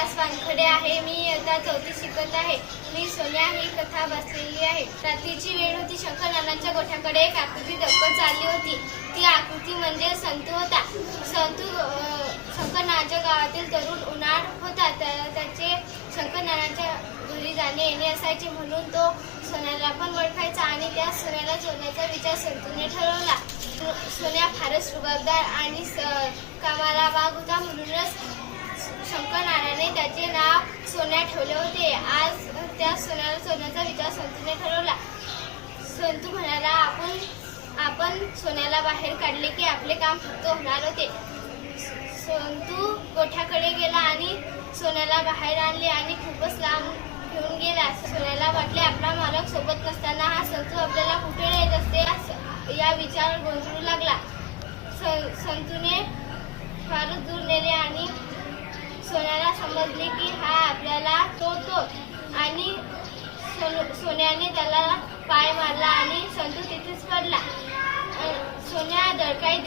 विलास वानखडे आहे. मी इयत्ता 4थी शिकत आहे. मी सोन्या ही कथा बसलेली आहे. रात्रीची वेळ होती. शंकर नानांच्या गोठ्याकडे एक आकृती दक्कत चालली होती. ती आकृती म्हणजे संतू होता. संतू शंकर नानाच्या गावातील तरुण उन्हाळ होता. त्याचे शंकर नानांच्या घरी जाणे येणे असायचे, म्हणून तो सोन्याला पण ओळखायचा आणि त्या सोन्याला चोरण्याचा विचार संतूने ठरवला. सोन्या फारच रुबाबदार आणि कामाला वाघ होता, म्हणूनच शंकर नानाने त्याचे नाव सोन्या ठेवले होते. आज त्या सोन्याला चोरण्याचा विचार संतूने ठरवला. संतू म्हणाला, आपण सोन्याला बाहेर काढले की आपले काम फक्त होणार होते. संतू गोठ्याकडे गेला आणि सोन्याला बाहेर आणले आणि खूपच लांब घेऊन गेला. सोन्याला वाटले, आपला मालक सोबत नसताना हा संतू आपल्याला कुठे नेत असते या विचार गोंधळू लागला. संतूने फारच दूर नेले आणि सोन्याला समजले की हा आपल्याला तोडतो आणि सोन्याने त्याला पाय मारला आणि संतू तिथेच पडला. सोन्या दडकाई